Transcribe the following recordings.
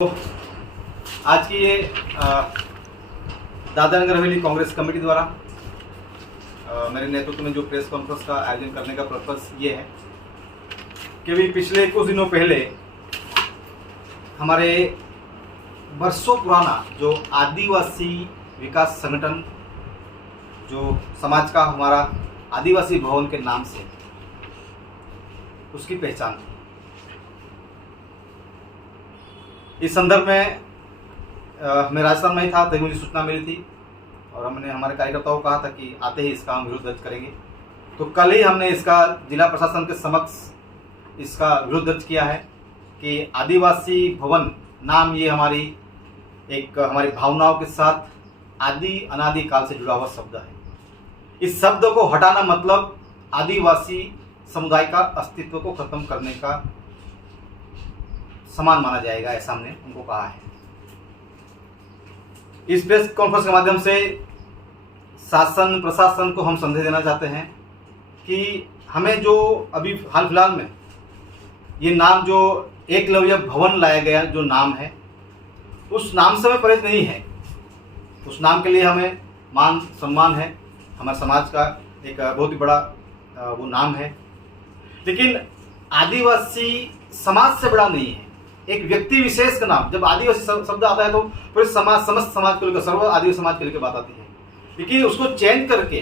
तो आज की ये दादरा नगर हवेली कांग्रेस कमेटी द्वारा मेरे नेतृत्व में जो प्रेस कॉन्फ्रेंस का आयोजन करने का पर्पस ये है कि भी पिछले कुछ दिनों पहले हमारे वर्षों पुराना जो आदिवासी विकास संगठन जो समाज का हमारा आदिवासी भवन के नाम से उसकी पहचान थी। इस संदर्भ में मैं राजस्थान में ही था, तभी मुझे सूचना मिली थी और हमने हमारे कार्यकर्ताओं को कहा था कि आते ही इसका हम विरोध दर्ज करेंगे। तो कल ही हमने इसका जिला प्रशासन के समक्ष इसका विरोध दर्ज किया है कि आदिवासी भवन नाम ये हमारी भावनाओं के साथ आदि अनादि काल से जुड़ा हुआ शब्द है। इस शब्द को हटाना मतलब आदिवासी समुदाय का अस्तित्व को खत्म करने का समान माना जाएगा, ऐसा हमने उनको कहा है। इस प्रेस कॉन्फ्रेंस के माध्यम से शासन प्रशासन को हम संदेश देना चाहते हैं कि हमें जो अभी हाल फिलहाल में ये नाम जो एकलव्य भवन लाया गया जो नाम है, उस नाम से हमें परहेज नहीं है। उस नाम के लिए हमें मान सम्मान है, हमारे समाज का एक बहुत ही बड़ा वो नाम है, लेकिन आदिवासी समाज से बड़ा नहीं है। एक व्यक्ति विशेष का नाम, जब आदिवासी शब्द आता है तो पूरे समाज, समस्त समाज को लेकर, सर्व आदिवासी समाज को लेकर बात आती है, लेकिन उसको चेंज करके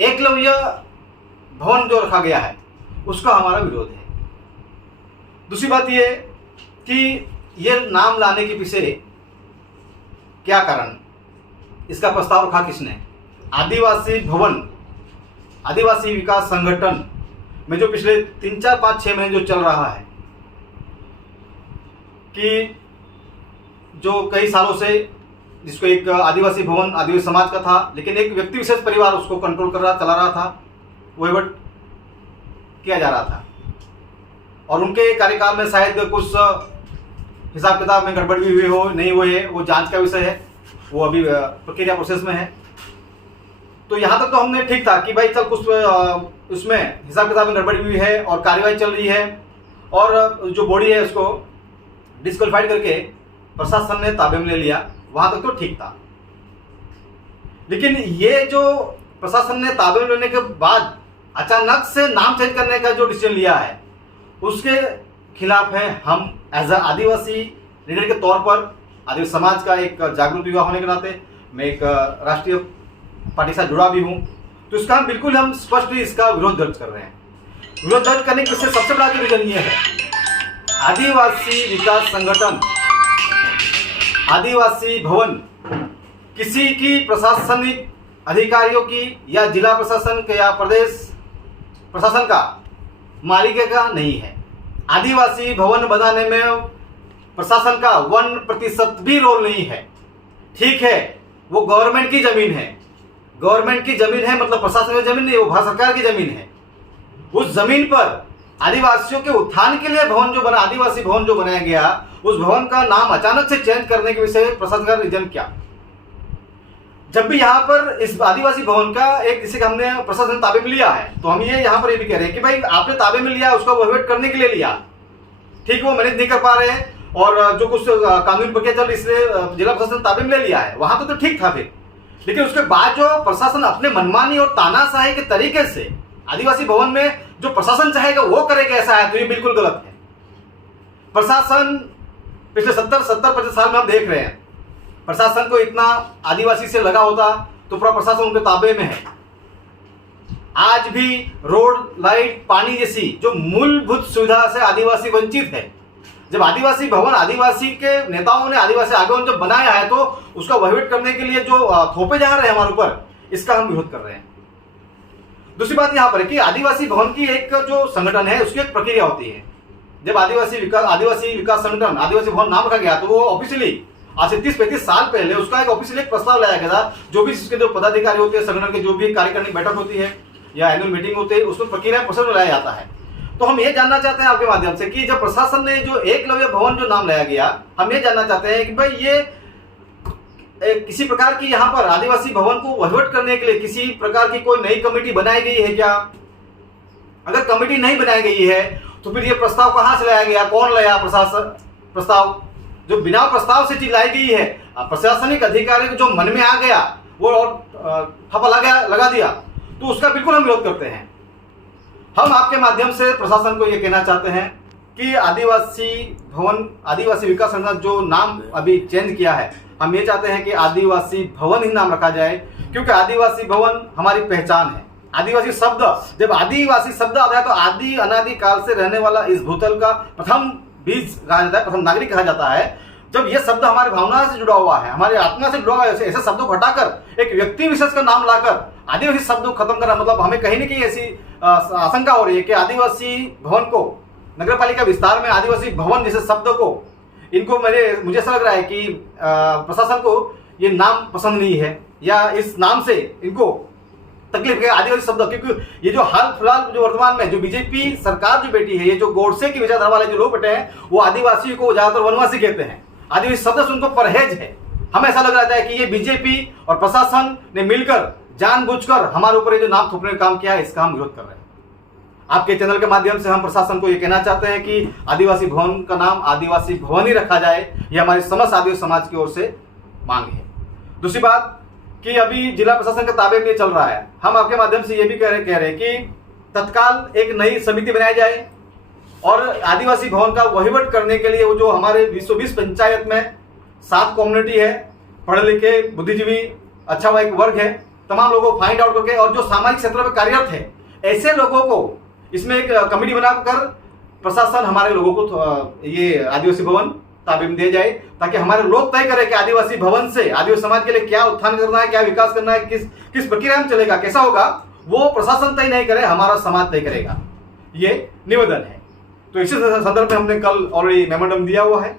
एकलव्य भवन जो रखा गया है उसका हमारा विरोध है। दूसरी बात ये कि ये नाम लाने के पीछे क्या कारण, इसका प्रस्ताव रखा किसने? आदिवासी भवन, आदिवासी विकास संगठन में जो पिछले 3, 4, 5, 6 महीने जो चल रहा है कि जो कई सालों से जिसको एक आदिवासी भवन आदिवासी समाज का था, लेकिन एक व्यक्ति विशेष परिवार उसको कंट्रोल कर रहा, चला रहा था, वहीवट किया जा रहा था और उनके कार्यकाल में शायद कुछ हिसाब किताब में गड़बड़ भी हुई हो, नहीं हुई है, वो जांच का विषय है, वो अभी प्रक्रिया प्रोसेस में है। तो यहाँ तक तो हमने ठीक था कि भाई चल कुछ उसमें हिसाब किताब में गड़बड़ी हुई है और कार्यवाही चल रही है और जो बॉडी है उसको डिस्क्वालीफाइड करके प्रशासन ने ताबे में ले लिया, वहां तक तो ठीक था। लेकिन ये जो प्रशासन ने ताबे में लेने के बाद अचानक से नाम चेंज करने का जो डिसीजन लिया है उसके खिलाफ है हम एज अ आदिवासी लीडर के तौर पर, आदिवासी समाज का एक जागरूक युवा होने के नाते, मैं एक राष्ट्रीय पार्टी से जुड़ा भी हूं, तो इसका हम बिल्कुल हम स्पष्ट ही इसका विरोध दर्ज कर रहे हैं। विरोध दर्ज करने के पीछे सबसे बड़ा रीजन ये है, आदिवासी विकास संगठन, आदिवासी भवन किसी की प्रशासनिक अधिकारियों की या जिला प्रशासन के या प्रदेश प्रशासन का मालिक का नहीं है। आदिवासी भवन बनाने में प्रशासन का 1% भी रोल नहीं है। ठीक है, वो गवर्नमेंट की जमीन है, गवर्नमेंट की जमीन है मतलब प्रशासन की जमीन नहीं, वो भारत सरकार की जमीन है। उस जमीन पर आदिवासियों के उत्थान के लिए भवन जो बना, आदिवासी भवन जो बनाया गया, उस भवन का नाम अचानक से चेंज करने के विषय प्रशासन का रीजन क्या? जब भी यहाँ पर इस आदिवासी भवन का एक जिसे हमने प्रशासन ताबे में लिया है, तो हम ये यहाँ पर ये भी कह रहे हैं कि भाई आपने ताबे में लिया, उसका वहीवट करने के लिए लिया, ठीक, वो मैनेज नहीं कर पा रहे हैं और जो कुछ कानूनी प्रक्रिया चल रही इसलिए जिला प्रशासन ताबे में ले लिया है, वहां तो ठीक था फिर। लेकिन उसके बाद जो प्रशासन अपने मनमानी और तानाशाही के तरीके से आदिवासी भवन में जो प्रशासन चाहेगा वो करेगा, ऐसा है तो ये बिल्कुल गलत है। प्रशासन पिछले 70-75 साल में हम देख रहे हैं, प्रशासन को इतना आदिवासी से लगा होता तो पूरा प्रशासन उनके ताबे में है। आज भी रोड, लाइट, पानी जैसी जो मूलभूत सुविधा से आदिवासी वंचित है। जब आदिवासी भवन आदिवासी के नेताओं ने, आदिवासी आगमन जब बनाया है, तो उसका वहीवट करने के लिए जो थोपे जा रहे हैं हमारे ऊपर, इसका हम विरोध कर रहे हैं। दूसरी बात यहां पर है कि आदिवासी भवन की एक जो संगठन है उसकी एक प्रक्रिया होती है। जब आदिवासी विकास संगठन, आदिवासी भवन नाम रखा गया, तो वो ऑफिशियली आज से 30-35 साल पहले उसका एक ऑफिशियली एक प्रस्ताव लाया गया था। जो भी इसके जो पदाधिकारी होते हैं, संगठन के जो भी कार्यकारिणी बैठक होती है या एनुअल मीटिंग होती है, उसमें प्रक्रिया प्रोसेस में लाया जाता है। तो हम ये जानना चाहते हैं आपके माध्यम से कि जब प्रशासन ने जो एकलव्य भवन जो नाम लाया गया, हम ये जानना चाहते हैं कि भाई ये किसी प्रकार की यहाँ पर आदिवासी भवन को वहीवट करने के लिए किसी प्रकार की कोई नई कमेटी बनाई गई है क्या? अगर कमेटी नहीं बनाई गई है तो फिर ये प्रस्ताव कहां से लाया गया, कौन लाया प्रशासन प्रस्ताव? जो बिना प्रस्ताव से चीज लाई गई है, प्रशासनिक अधिकारी को जो मन में आ गया वो ठप्पा लगा दिया, तो उसका बिल्कुल हम विरोध करते हैं। हम आपके माध्यम से प्रशासन को ये कहना चाहते हैं कि आदिवासी भवन, आदिवासी विकास संगठन जो नाम अभी चेंज किया है, हम ये चाहते हैं कि आदिवासी भवन ही नाम रखा जाए, क्योंकि आदिवासी भवन हमारी पहचान है। आदिवासी शब्द, जब आदिवासी शब्द आता है तो आदि अनादि काल से रहने वाला इस भूतल का प्रथम बीज कहा जाता है, प्रथम नागरिक कहा जाता है। जब ये शब्द हमारी भावना से जुड़ा हुआ है, हमारी आत्मा से जुड़ा हुआ है, ऐसे शब्दों को हटाकर एक व्यक्ति विशेष का नाम लाकर आदिवासी शब्द को खत्म करना, मतलब हमें कहीं न कहीं ऐसी आशंका हो रही है कि आदिवासी भवन को, नगर पालिका विस्तार में आदिवासी भवन जैसे शब्द को, इनको मुझे ऐसा लग रहा है कि प्रशासन को ये नाम पसंद नहीं है, या इस नाम से इनको तकलीफ है आदिवासी शब्द। क्योंकि ये जो हाल फिलहाल जो वर्तमान में जो बीजेपी सरकार जो बैठी है, ये जो गोडसे की विचारधारा वाले जो लोग बैठे हैं, वो आदिवासियों को ज्यादातर वनवासी कहते हैं। आदिवासी शब्द से उनको परहेज है। हमें ऐसा लग रहा है कि ये बीजेपी और प्रशासन ने मिलकर जानबूझकर हमारे ऊपर ये जो नाम थोपने का काम किया है, इसका हम विरोध कर रहे हैं। आपके चैनल के माध्यम से हम प्रशासन को ये कहना चाहते हैं कि आदिवासी भवन का नाम आदिवासी भवन ही रखा जाए, ये हमारी समस्त आदिवासी समाज की ओर से मांग है। दूसरी बात कि अभी जिला प्रशासन के ताबे में ये चल रहा है, हम आपके माध्यम से ये भी कह रहे हैं कि तत्काल एक नई समिति बनाई जाए और आदिवासी भवन का वहीवट करने के लिए वो जो हमारे 120 पंचायत में 7 कम्युनिटी है, पढ़े लिखे बुद्धिजीवी अच्छा एक वर्ग है, तमाम लोगों को फाइंड आउट करके और जो सामाजिक क्षेत्र में कार्यरत है, ऐसे लोगों को इसमें एक कमेटी बनाकर प्रशासन हमारे लोगों को ये आदिवासी भवन ताबे में दिया जाए, ताकि हमारे लोग तय करें कि आदिवासी भवन से आदिवासी समाज के लिए क्या उत्थान करना है, क्या विकास करना है, किस प्रक्रिया में चलेगा, कैसा होगा, वो प्रशासन तय नहीं करे, हमारा समाज तय करेगा। ये निवेदन है। तो इसी संदर्भ में हमने कल ऑलरेडी मेमोरेंडम दिया हुआ है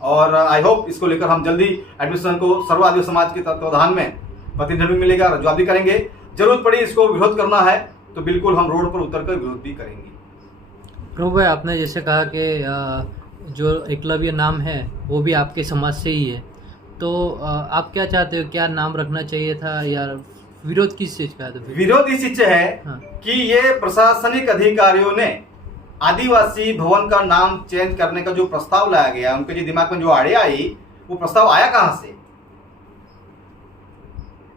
और आई होप इसको लेकर हम जल्दी एडमिनिस्ट्रेशन को सर्व आदिवासी समाज के तत्वाधान में प्रतिनिधित्व मिलेगा, जवाब भी करेंगे। जरूरत पड़ी इसको विरोध करना है तो बिल्कुल हम रोड पर उतरकर विरोध भी करेंगे। प्रभु भाई, आपने जैसे कहा कि जो एकलव्य नाम है वो भी आपके समाज से ही है, तो आप क्या चाहते हो, क्या नाम रखना चाहिए था या विरोध किस चीज का है? तो विरोध इस चीज से है कि ये प्रशासनिक अधिकारियों ने आदिवासी भवन का नाम चेंज करने का जो प्रस्ताव लाया गया, उनके जो दिमाग में जो आड़े आई, वो प्रस्ताव आया कहां से?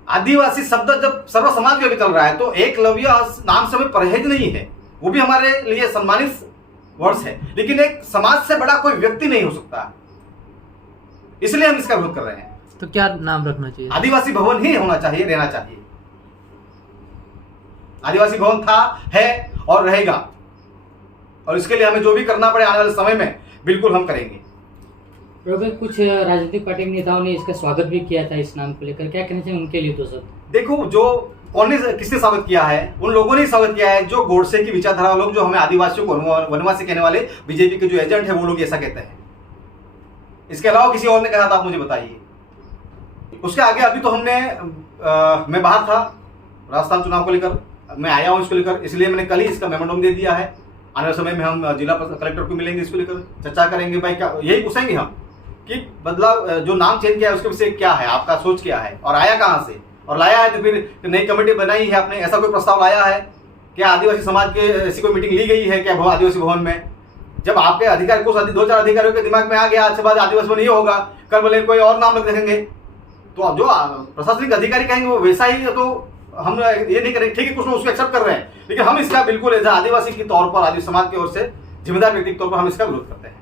आदिवासी शब्द जब सर्व समाज के लिए चल रहा है तो एकलव्य नाम से हमें परहेज नहीं है, वो भी हमारे लिए सम्मानित वर्ष है, लेकिन एक समाज से बड़ा कोई व्यक्ति नहीं हो सकता, इसलिए हम इसका विरोध कर रहे हैं। तो क्या नाम रखना चाहिए? आदिवासी भवन ही होना चाहिए, रहना चाहिए। आदिवासी भवन था, है और रहेगा, और इसके लिए हमें जो भी करना पड़े आने वाले समय में बिल्कुल हम करेंगे। कुछ राजनीतिक पार्टी के नेताओं ने इसका स्वागत भी किया था इस नाम को लेकर, क्या कहना चाहिए उनके लिए? तो सर देखो, जो किसने स्वागत किया है, उन लोगों ने स्वागत किया है जो गोडसे की विचारधारा लोग, जो हमें आदिवासियों को वनवासी कहने वाले बीजेपी के जो एजेंट है, वो लोग ऐसा कहते हैं। इसके अलावा किसी और ने कहा था, आप मुझे बताइए। उसके आगे अभी तो हमने मैं बाहर था राजस्थान चुनाव को लेकर, मैं आया हूं इसको लेकर, इसलिए मैंने कल ही इसका मेमोरेंडम दे दिया है। आने वाले समय में हम जिला कलेक्टर को मिलेंगे, इसको लेकर चर्चा करेंगे। भाई क्या यही पूछेंगे हम कि बदलाव, जो नाम चेंज किया है उसके विषय क्या है, आपका सोच क्या है और आया कहां से, और लाया है तो फिर नई कमेटी बनाई है आपने, ऐसा कोई प्रस्ताव लाया है क्या? आदिवासी समाज के ऐसी कोई मीटिंग ली गई है क्या आदिवासी भवन में? जब आपके अधिकारी कुछ 2-4 अधिकारियों के दिमाग में आ गया आज के बाद आदिवासी भवन ये होगा, कल बोले कोई और नाम रख देंगे, तो अब जो प्रशासनिक अधिकारी कहेंगे वो वैसा ही, तो हम ये नहीं करेंगे। ठीक है, कुछ लोग उसको एक्सेप्ट कर रहे हैं, लेकिन हम इसका बिल्कुल एज आदिवासी के तौर पर, आदिवासी समाज की ओर से जिम्मेदार व्यक्ति के तौर पर हम इसका विरोध करते हैं।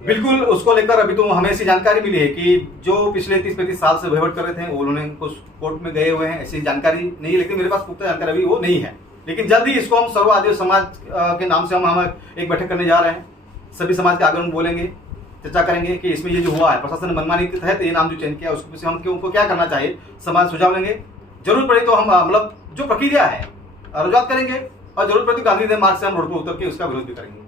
बिल्कुल उसको लेकर अभी तो हमें ऐसी जानकारी मिली है कि जो पिछले 30-35 साल से वहीवट कर रहे थे, उन्होंने कुछ कोर्ट में गए हुए हैं, ऐसी जानकारी नहीं है, लेकिन मेरे पास पुख्ता जानकारी अभी वो नहीं है। लेकिन जल्द ही इसको हम सर्व आदिवासी समाज के नाम से हम एक बैठक करने जा रहे हैं, सभी समाज के आगे हम बोलेंगे, चर्चा करेंगे कि इसमें ये जो हुआ है प्रशासन ने मनमानी के तहत ये नाम जो चेंज किया उसको से हम उनको क्या करना चाहिए, समाज सुझाव लेंगे। जरूरत पड़े तो हम मतलब जो प्रक्रिया है रजूआत करेंगे, और जरूरत पड़े तो गांधी मार्ग से हम रोड पर उतर के उसका विरोध भी करेंगे।